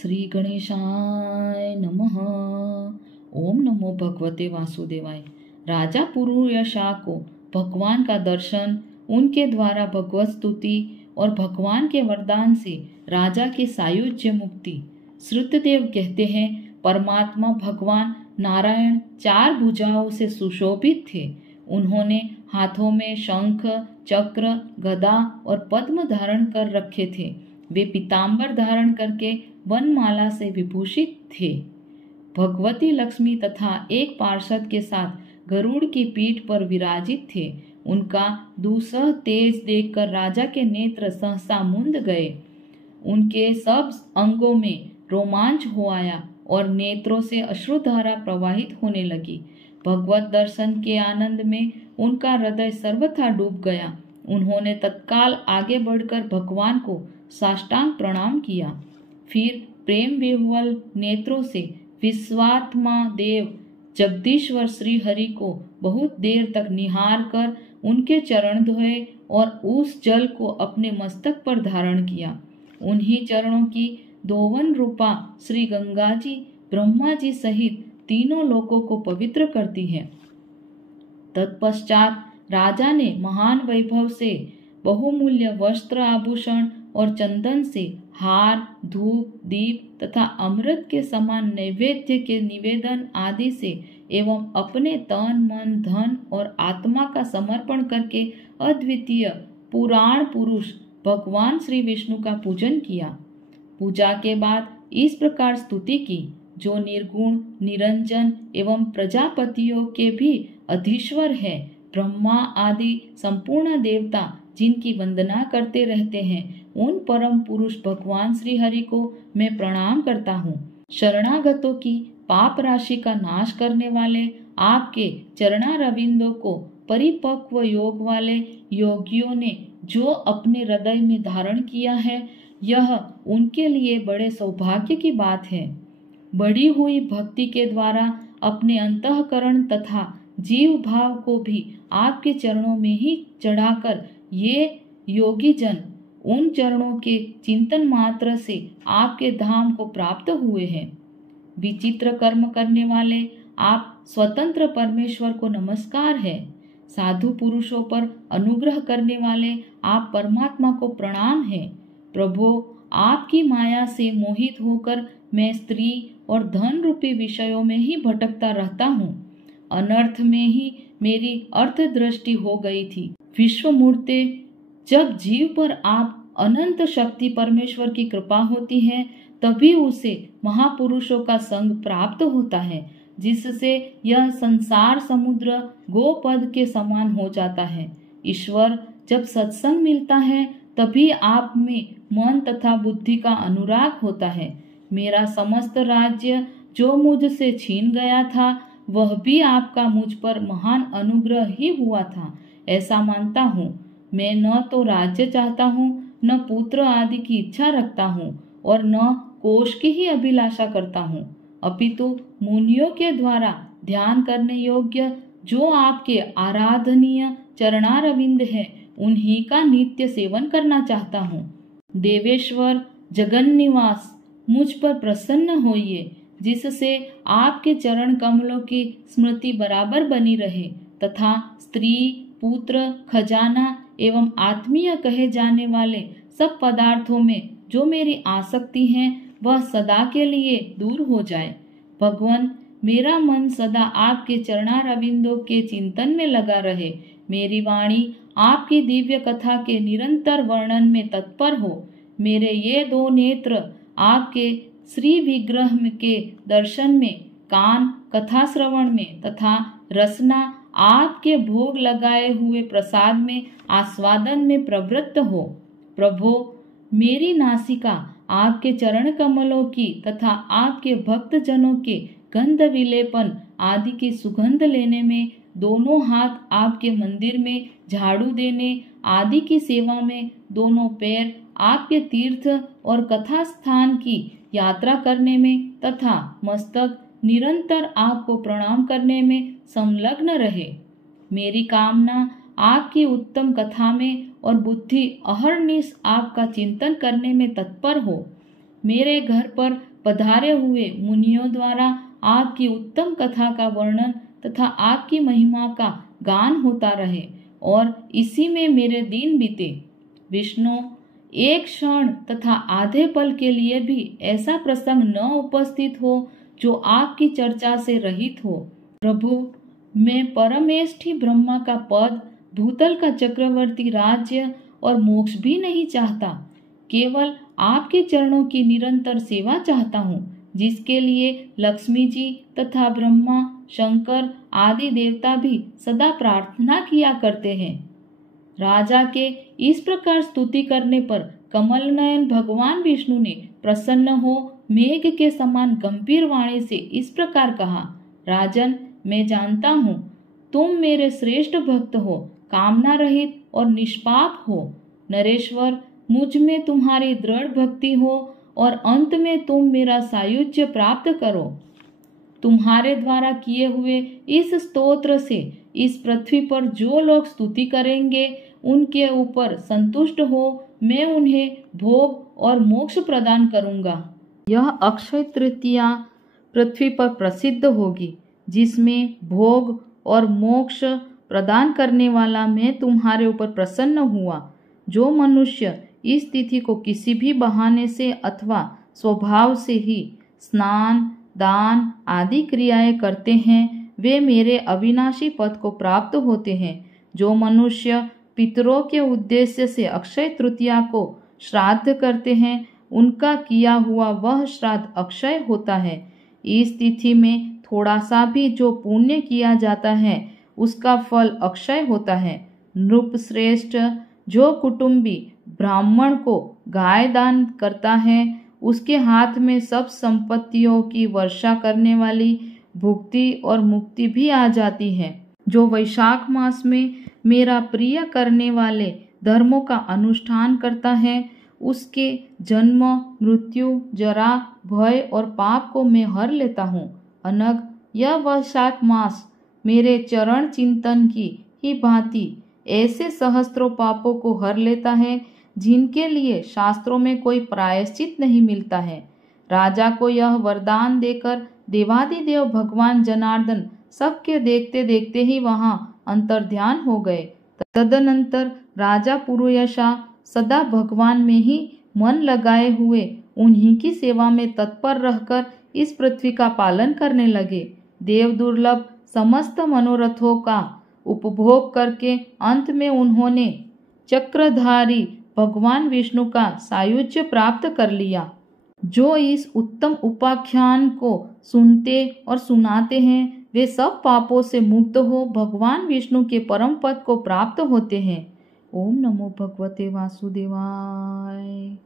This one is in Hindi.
श्री गणेशाय नमः। ओम नमो भगवते वासुदेवाय। राजा पुरुयशा को भगवान का दर्शन, उनके द्वारा भगवत स्तुति और भगवान के वरदान से राजा की सायुज्य मुक्ति। श्रुतदेव कहते हैं, परमात्मा भगवान नारायण 4 भुजाओं से सुशोभित थे। उन्होंने हाथों में शंख, चक्र, गदा और पद्म धारण कर रखे थे। वे पीतांबर धारण करके वनमाला से विभूषित थे। भगवती लक्ष्मी तथा एक पार्षद के साथ गरुड़ की पीठ पर विराजित थे। उनका दूसरा तेज देखकर राजा के नेत्र सहसा मूंद गए। उनके सब अंगों में रोमांच हो आया और नेत्रों से अश्रुधारा प्रवाहित होने लगी। भगवत दर्शन के आनंद में उनका हृदय सर्वथा डूब गया। उन्होंने तत्काल आगे बढ़कर भगवान को साष्टांग प्रणाम किया। फिर प्रेम विह्वल नेत्रों से विश्वात्मा देव जगदीश्वर श्री हरि को बहुत देर तक निहार कर उनके चरण धोए और उस जल को अपने मस्तक पर धारण किया। उन्हीं चरणों की दोवन रूपा श्री गंगा जी ब्रह्मा जी सहित तीनों लोकों को पवित्र करती है। तत्पश्चात राजा ने महान वैभव से बहुमूल्य वस्त्र आभूषण और चंदन से हार, धूप, दीप तथा अमृत के समान नैवेद्य के निवेदन आदि से एवं अपने तन, मन, धन और आत्मा का समर्पण करके अद्वितीय पुराण पुरुष भगवान श्री विष्णु का पूजन किया। पूजा के बाद इस प्रकार स्तुति की, जो निर्गुण, निरंजन एवं प्रजापतियों के भी अधीश्वर है। ब्रह्मा आदि संपूर्ण देवता जिनकी वंदना करते रहते हैं, उन परम पुरुष भगवान श्री हरि को मैं प्रणाम करता हूँ। शरणागतों की पाप राशि का नाश करने वाले आपके चरणारविंदों को परिपक्व योग वाले योगियों ने जो अपने हृदय में धारण किया है, यह उनके लिए बड़े सौभाग्य की बात है। बढ़ी हुई भक्ति के द्वारा अपने अंतःकरण तथा जीव भाव को भी आपके चरणों में ही चढ़ाकर ये योगी जन उन चरणों के चिंतन मात्र से आपके धाम को प्राप्त हुए हैं। विचित्र कर्म करने वाले आप स्वतंत्र परमेश्वर को नमस्कार है। साधु पुरुषों पर अनुग्रह करने वाले आप परमात्मा को प्रणाम है। प्रभु, आपकी माया से मोहित होकर मैं स्त्री और धन रूपी विषयों में ही भटकता रहता हूँ। अनर्थ में ही मेरी अर्थ दृष्टि हो गई थी। विश्वमूर्ते, जब जीव पर आप अनंत शक्ति परमेश्वर की कृपा होती है, तभी उसे महापुरुषों का संग प्राप्त होता है, जिससे यह संसार समुद्र गोपद के समान हो जाता है। ईश्वर, जब सत्संग मिलता है, तभी आप में मन तथा बुद्धि का अनुराग होता है। मेरा समस्त राज्य जो मुझसे छीन गया था, वह भी आपका मुझ पर महान अनुग्रह ही हुआ था, ऐसा मानता हूँ। मैं न तो राज्य चाहता हूँ, न पुत्र आदि की इच्छा रखता हूँ और न कोष की ही अभिलाषा करता हूँ, अपितु मुनियों के द्वारा ध्यान करने योग्य जो आपके आराधनीय चरणारविंद है, उन्हीं का नित्य सेवन करना चाहता हूँ। देवेश्वर जगन्निवास, मुझ पर प्रसन्न होइए, जिससे आपके चरण कमलों की स्मृति बराबर बनी रहे तथा स्त्री, पुत्र, खजाना एवं आत्मीय कहे जाने वाले सब पदार्थों में जो मेरी आसक्ति है, वह सदा के लिए दूर हो जाए। भगवान, मेरा मन सदा आपके चरणारविंदों के चिंतन में लगा रहे। मेरी वाणी आपकी दिव्य कथा के निरंतर वर्णन में तत्पर हो। मेरे ये 2 नेत्र आपके श्री विग्रह के दर्शन में, कान कथा श्रवण में तथा रसना आपके भोग लगाए हुए प्रसाद में आस्वादन में प्रवृत्त हो। प्रभो, मेरी नासिका आपके चरण कमलों की तथा आपके भक्त जनों के गंध विलेपन आदि की सुगंध लेने में, दोनों हाथ आपके मंदिर में झाड़ू देने आदि की सेवा में, दोनों पैर आपके तीर्थ और कथा स्थान की यात्रा करने में तथा मस्तक निरंतर आपको प्रणाम करने में संलग्न रहे। मेरी कामना आपकी उत्तम कथा में और बुद्धि अहर्निश आपका चिंतन करने में तत्पर हो। मेरे घर पर पधारे हुए मुनियों द्वारा आपकी उत्तम कथा का वर्णन तथा आपकी महिमा का गान होता रहे और इसी में मेरे दिन बीते। विष्णु, एक क्षण तथा आधे पल के लिए भी ऐसा प्रसंग न उपस्थित हो जो आपकी चर्चा से रहित हो। प्रभु, मैं परमेष्ठी ब्रह्मा का पद, भूतल का चक्रवर्ती राज्य और मोक्ष भी नहीं चाहता, केवल आपके चरणों की निरंतर सेवा चाहता हूँ, जिसके लिए लक्ष्मी जी तथा ब्रह्मा, शंकर आदि देवता भी सदा प्रार्थना किया करते हैं। राजा के इस प्रकार स्तुति करने पर कमल नयन भगवान विष्णु ने प्रसन्न हो मेघ के समान गंभीर वाणी से इस प्रकार कहा, राजन, मैं जानता हूँ तुम मेरे श्रेष्ठ भक्त हो, कामना रहित और निष्पाप हो। नरेश्वर, मुझ में तुम्हारी दृढ़ भक्ति हो और अंत में तुम मेरा सायुज्य प्राप्त करो। तुम्हारे द्वारा किए हुए इस स्तोत्र से इस पृथ्वी पर जो लोग स्तुति करेंगे उनके ऊपर संतुष्ट हो मैं उन्हें भोग और मोक्ष प्रदान करूंगा। यह अक्षय तृतीया पृथ्वी पर प्रसिद्ध होगी, जिसमें भोग और मोक्ष प्रदान करने वाला मैं तुम्हारे ऊपर प्रसन्न हुआ। जो मनुष्य इस तिथि को किसी भी बहाने से अथवा स्वभाव से ही स्नान, दान आदि क्रियाएं करते हैं, वे मेरे अविनाशी पद को प्राप्त होते हैं। जो मनुष्य पितरों के उद्देश्य से अक्षय तृतीया को श्राद्ध करते हैं, उनका किया हुआ वह श्राद्ध अक्षय होता है। इस तिथि में थोड़ा सा भी जो पुण्य किया जाता है उसका फल अक्षय होता है। नृप श्रेष्ठ, जो कुटुंबी ब्राह्मण को गाय दान करता है, उसके हाथ में सब संपत्तियों की वर्षा करने वाली भुक्ति और मुक्ति भी आ जाती है। जो वैशाख मास में मेरा प्रिय करने वाले धर्मों का अनुष्ठान करता है, उसके जन्म, मृत्यु, जरा, भय और पाप को मैं हर लेता हूँ। अनग, यह वैशाख मास मेरे चरण चिंतन की ही भांति ऐसे सहस्त्रों पापों को हर लेता है जिनके लिए शास्त्रों में कोई प्रायश्चित नहीं मिलता है। राजा को यह वरदान देकर देवादिदेव भगवान जनार्दन सबके देखते देखते ही वहां अंतर्ध्यान हो गए। तदनंतर राजा पुरुयशा सदा भगवान में ही मन लगाए हुए उन्हीं की सेवा में तत्पर रहकर इस पृथ्वी का पालन करने लगे। देव दुर्लभ समस्त मनोरथों का उपभोग करके अंत में उन्होंने चक्रधारी भगवान विष्णु का सायुज्य प्राप्त कर लिया। जो इस उत्तम उपाख्यान को सुनते और सुनाते हैं वे सब पापों से मुक्त हो भगवान विष्णु के परम पद को प्राप्त होते हैं। ओम नमो भगवते वासुदेवाय।